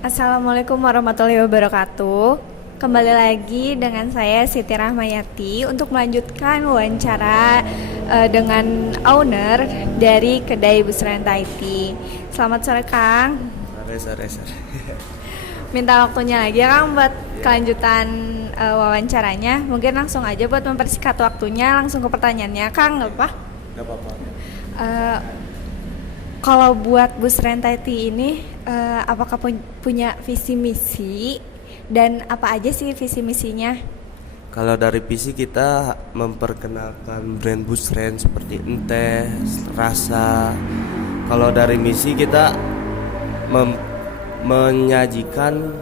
Assalamualaikum warahmatullahi wabarakatuh. Kembali lagi dengan saya Siti Rahmayati untuk melanjutkan wawancara dengan owner dari kedai Busren Taiti. Selamat sore Kang. Sore. Minta waktunya lagi ya Kang buat kelanjutan wawancaranya. Mungkin langsung aja buat mempersingkat waktunya langsung ke pertanyaannya Kang, nggak apa? Gak apa-apa. Eh, Kalau buat Busren Taiti ini, apakah punya visi misi dan apa aja sih visi misinya? Kalau dari PC kita memperkenalkan brand Busren seperti Enteh, Rasa. Kalau dari misi kita menyajikan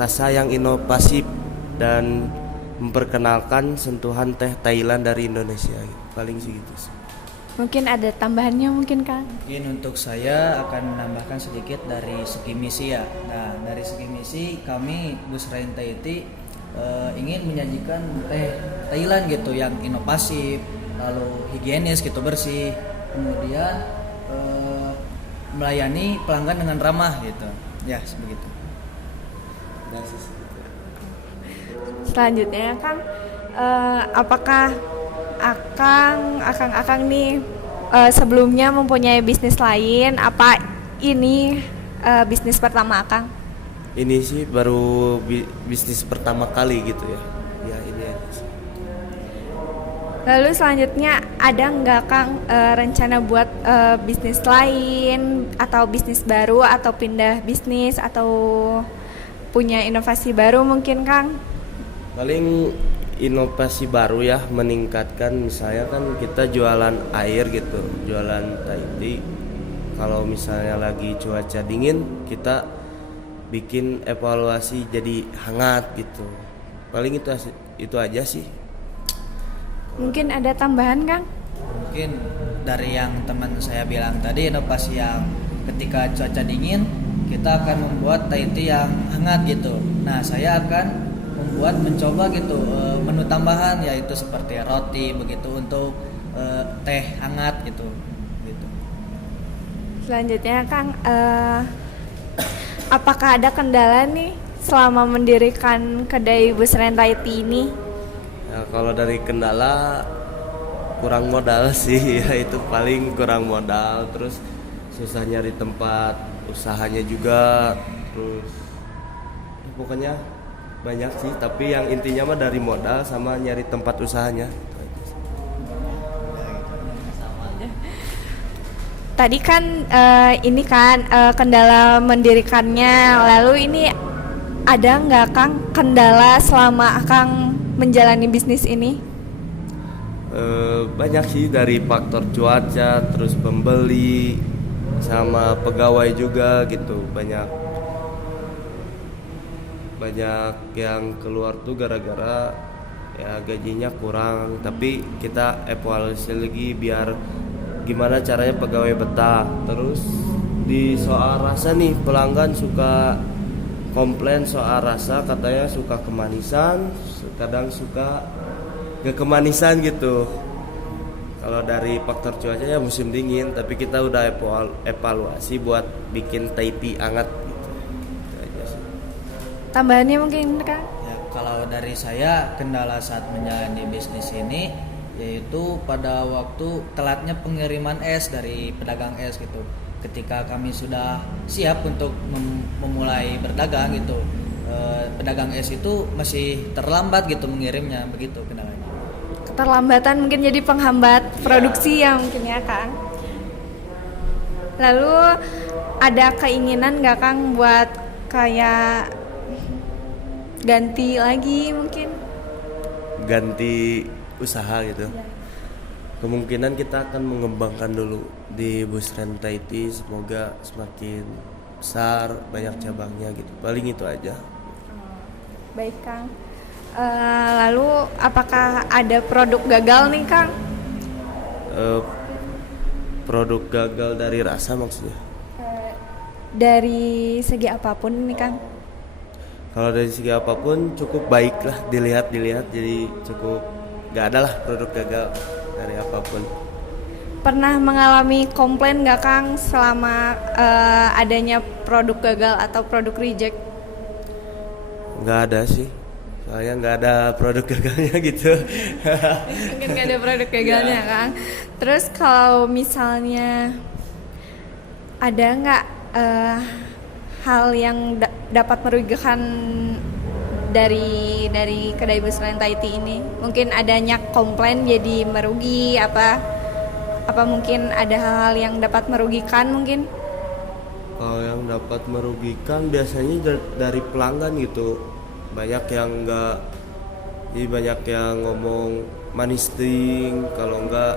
rasa yang inovatif dan memperkenalkan sentuhan teh Thailand dari Indonesia. Paling segitu sih. Mungkin ada tambahannya mungkin Kang? Mungkin untuk saya akan menambahkan sedikit dari segi misi ya. Nah, dari segi misi kami Busren Taiti ingin menyajikan teh Thailand gitu yang inovasi, lalu higienis gitu, bersih, kemudian melayani pelanggan dengan ramah gitu. Ya, sebegitu. Selanjutnya Kang, apakah Akang nih sebelumnya mempunyai bisnis lain? Apa ini bisnis pertama Akang? Ini sih baru bisnis pertama kali gitu ya. Ya ini aja sih. Lalu selanjutnya ada nggak Kang rencana buat bisnis lain atau bisnis baru atau pindah bisnis atau punya inovasi baru mungkin Kang? Paling inovasi baru ya, meningkatkan misalnya kan kita jualan air gitu, jualan Taiti. Kalau misalnya lagi cuaca dingin kita bikin evaluasi jadi hangat gitu. Paling itu aja sih. Mungkin ada tambahan Kang? Mungkin dari yang teman saya bilang tadi, inovasi yang ketika cuaca dingin kita akan membuat Taiti yang hangat gitu. Nah, saya akan mencoba gitu menu tambahan yaitu seperti roti begitu untuk teh hangat gitu. Selanjutnya Kang, apakah ada kendala nih selama mendirikan kedai Busren Taiti ini? Ya, kalau dari kendala kurang modal sih ya, itu paling kurang modal, terus susah nyari tempat usahanya juga, terus pokoknya banyak sih, tapi yang intinya mah dari modal sama nyari tempat usahanya. Tadi kan ini kan kendala mendirikannya. Lalu ini ada nggak Kang kendala selama Akang menjalani bisnis ini? Banyak sih, dari faktor cuaca, terus pembeli sama pegawai juga gitu. Banyak yang keluar tuh gara-gara ya gajinya kurang, tapi kita evaluasi lagi biar gimana caranya pegawai betah. Terus di soal rasa nih, pelanggan suka komplain soal rasa, katanya suka kemanisan, kadang suka gak kemanisan gitu. Kalau dari faktor cuaca ya musim dingin, tapi kita udah evaluasi buat bikin Taiti hangat gitu. Itu aja sih. Tambahannya mungkin Kang? Ya, kalau dari saya kendala saat menjalani bisnis ini yaitu pada waktu telatnya pengiriman es dari pedagang es gitu. Ketika kami sudah siap untuk memulai berdagang gitu, pedagang es itu masih terlambat gitu mengirimnya, begitu kendalanya. Keterlambatan mungkin jadi penghambat produksi ya mungkin ya Kang. Lalu ada keinginan nggak Kang buat kayak ganti lagi mungkin? Ganti usaha gitu. Ya. Kemungkinan kita akan mengembangkan dulu di Busren Taiti, semoga semakin besar, banyak cabangnya gitu. Paling itu aja. Baik Kang. Lalu apakah ada produk gagal nih Kang? Produk gagal dari rasa maksudnya? Dari segi apapun nih Kang? Kalau dari segi apapun cukup baik lah, dilihat, jadi cukup, gak ada lah produk gagal dari apapun. pernah mengalami komplain nggak Kang selama adanya produk gagal atau produk reject? Nggak ada sih, soalnya nggak ada produk gagalnya gitu. Mungkin nggak ada produk gagalnya Kang. Terus kalau misalnya ada nggak hal yang dapat merugikan dari kedai Busren Tahiti ini? Mungkin adanya komplain jadi merugi apa mungkin ada hal-hal yang dapat merugikan mungkin? Kalau yang dapat merugikan biasanya dari pelanggan gitu, banyak yang nggak, jadi banyak yang ngomong manis ting, kalau nggak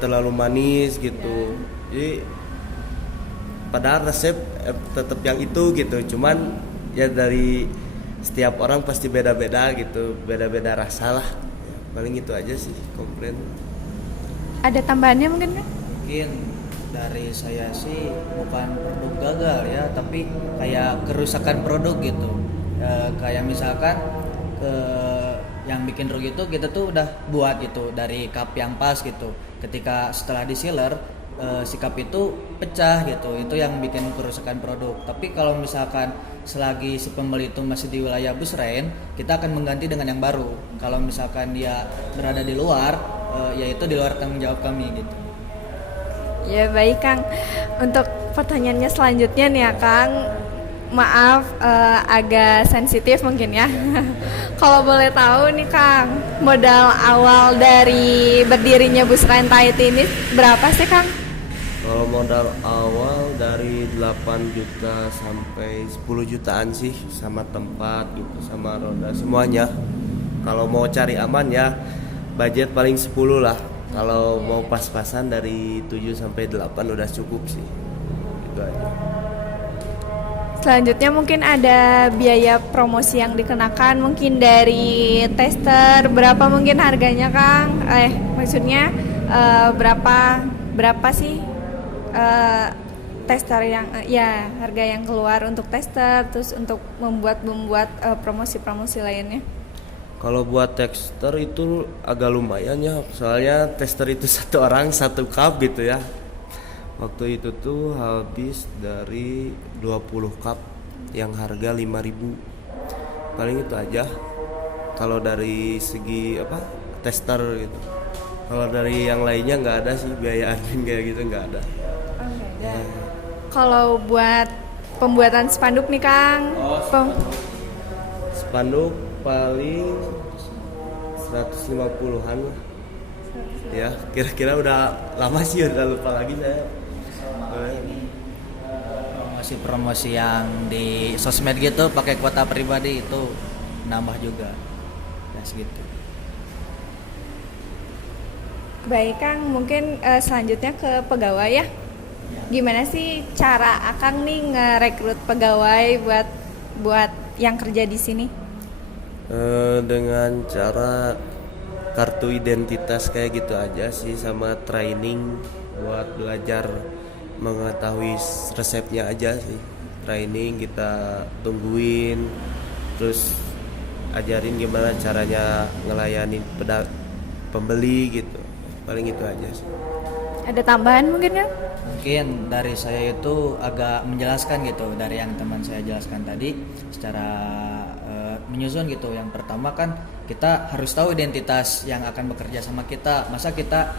terlalu manis gitu. Jadi padahal resep tetap yang itu gitu, cuman ya dari setiap orang pasti beda-beda gitu, beda-beda rasa lah. Ya, paling itu aja sih komplain. Ada tambahannya mungkin kan? Mungkin dari saya sih bukan produk gagal ya, tapi kayak kerusakan produk gitu. Kayak misalkan yang bikin rugi itu kita tuh udah buat gitu dari cup yang pas gitu. Ketika setelah di sealer si cup itu pecah gitu, itu yang bikin kerusakan produk. Tapi kalau misalkan selagi si pembeli itu masih di wilayah Busren, kita akan mengganti dengan yang baru. Kalau misalkan dia berada di luar, yaitu di luar tanggung jawab kami gitu. Ya baik Kang. Untuk pertanyaannya selanjutnya nih ya Kang, maaf agak sensitif mungkin ya. Kalau boleh tahu nih Kang, modal awal dari berdirinya Busren Tahiti ini berapa sih Kang? Kalau modal awal dari 8 juta sampai 10 jutaan sih, sama tempat gitu, sama roda semuanya. Kalau mau cari aman ya budget paling 10 lah. Kalau mau pas-pasan dari 7 sampai 8 udah cukup sih. Itu aja. Selanjutnya mungkin ada biaya promosi yang dikenakan mungkin dari tester, berapa mungkin harganya Kang? Maksudnya berapa sih tester yang harga yang keluar untuk tester, terus untuk membuat promosi-promosi lainnya? Kalau buat tester itu agak lumayan ya, soalnya tester itu satu orang satu cup gitu ya. Waktu itu tuh habis dari 20 cup yang harga 5.000. Paling itu aja. Kalau dari segi tester gitu. Kalau dari yang lainnya nggak ada sih, biaya admin kayak gitu nggak ada. Kalau buat pembuatan spanduk nih Kang, spanduk paling 150-an lah. Ya, kira-kira udah lama sih, udah lupa lagi saya. Promosi yang di sosmed gitu pakai kuota pribadi itu nambah juga. Ya segitu. Baik Kang, mungkin selanjutnya ke pegawai ya. Gimana sih cara Akang nih ngerekrut pegawai buat yang kerja di sini? Dengan cara kartu identitas kayak gitu aja sih, sama training buat belajar mengetahui resepnya aja sih. Training kita tungguin, terus ajarin gimana caranya ngelayanin pembeli gitu. Paling itu aja sih. Ada tambahan mungkin ya? Mungkin dari saya itu agak menjelaskan gitu dari yang teman saya jelaskan tadi secara menyusun gitu. Yang pertama kan kita harus tahu identitas yang akan bekerja sama kita. Masa kita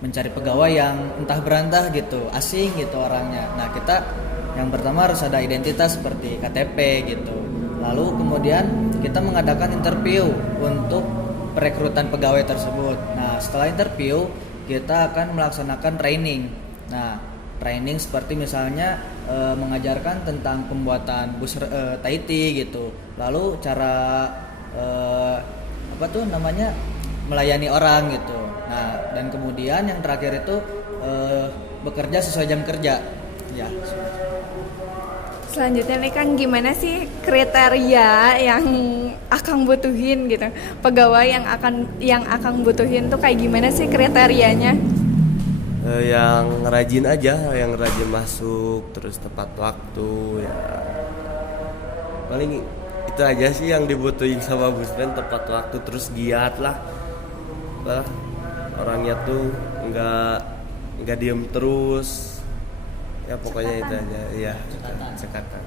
mencari pegawai yang entah berantah gitu, asing gitu orangnya. Nah kita yang pertama harus ada identitas seperti KTP gitu. Lalu kemudian kita mengadakan interview untuk perekrutan pegawai tersebut. Nah setelah interview kita akan melaksanakan training. Nah training seperti misalnya mengajarkan tentang pembuatan bus Tahiti gitu. Lalu cara melayani orang gitu. Nah dan kemudian yang terakhir itu bekerja sesuai jam kerja. Ya. Selanjutnya nih Kang, gimana sih kriteria yang Akang butuhin gitu? Pegawai yang Akang butuhin tuh kayak gimana sih kriterianya? Yang rajin aja, yang rajin masuk, terus tepat waktu ya. Paling itu aja sih yang dibutuhin sama Busren, tepat waktu, terus giat lah. orangnya tuh nggak diem terus, ya pokoknya itu aja ya. Cekatan.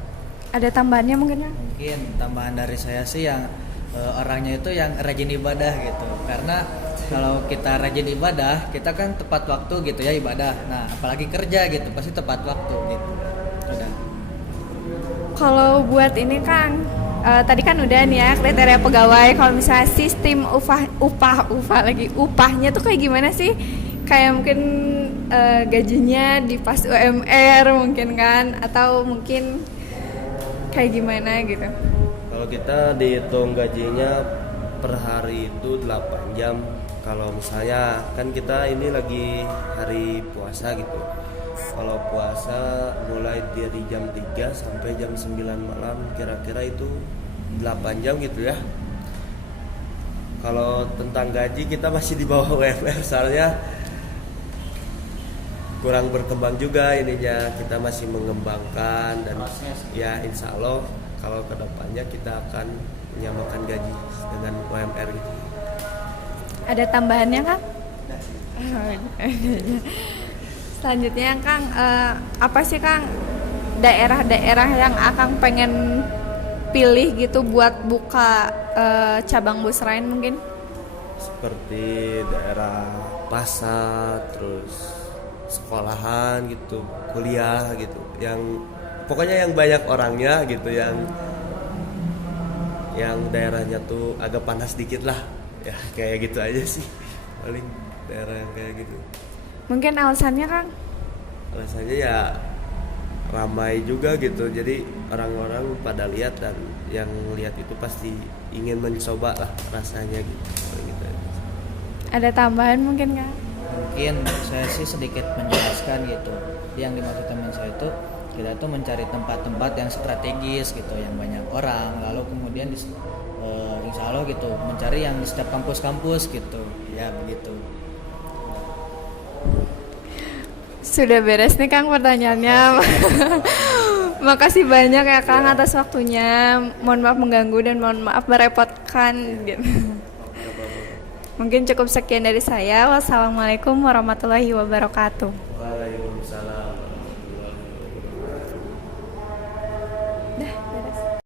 Ada tambahannya mungkin ya? Mungkin tambahan dari saya sih yang orangnya itu yang rajin ibadah gitu. Karena kalau kita rajin ibadah, kita kan tepat waktu gitu ya ibadah. Nah, apalagi kerja gitu, pasti tepat waktu gitu. Udah. Kalau buat ini Kang, tadi kan udah nih ya kriteria pegawai. Kalau misalnya sistem upahnya tuh kayak gimana sih? Kayak mungkin gajinya di pas UMR mungkin kan, atau mungkin kayak gimana gitu? Kalau kita dihitung gajinya per hari itu 8 jam. Kalau misalnya kan kita ini lagi hari puasa gitu. Kalau puasa mulai dari jam 3 sampai jam 9 malam, kira-kira itu 8 jam gitu ya. Kalau tentang gaji kita masih di bawah UMR, soalnya kurang berkembang juga ininya, kita masih mengembangkan dan ya insya Allah kalau kedepannya kita akan menyamakan gaji dengan UMR gitu. Ada tambahannya Kang? Selanjutnya Kang, apa sih Kang daerah-daerah yang Akang pengen pilih gitu buat buka cabang Busrain mungkin? Seperti daerah pasar, terus sekolahan gitu, kuliah gitu, yang pokoknya yang banyak orangnya gitu, yang daerahnya tuh agak panas dikit lah ya, kayak gitu aja sih paling daerah yang kayak gitu. Mungkin alasannya Kang? Alasannya ya ramai juga gitu, jadi orang-orang pada lihat dan yang lihat itu pasti ingin mencoba lah rasanya gitu, gitu aja. Ada tambahan mungkin Kang? Mungkin saya sih sedikit menjelaskan gitu. Yang dimaksud teman saya itu kita tuh mencari tempat-tempat yang strategis gitu, yang banyak orang, lalu kemudian insya Allah gitu mencari yang di setiap kampus-kampus gitu ya, begitu. Sudah beres nih Kang pertanyaannya. Makasih banyak ya Kang atas waktunya. Mohon maaf mengganggu dan mohon maaf merepotkan gitu. Mungkin cukup sekian dari saya. Wassalamualaikum warahmatullahi wabarakatuh. Waalaikumsalam.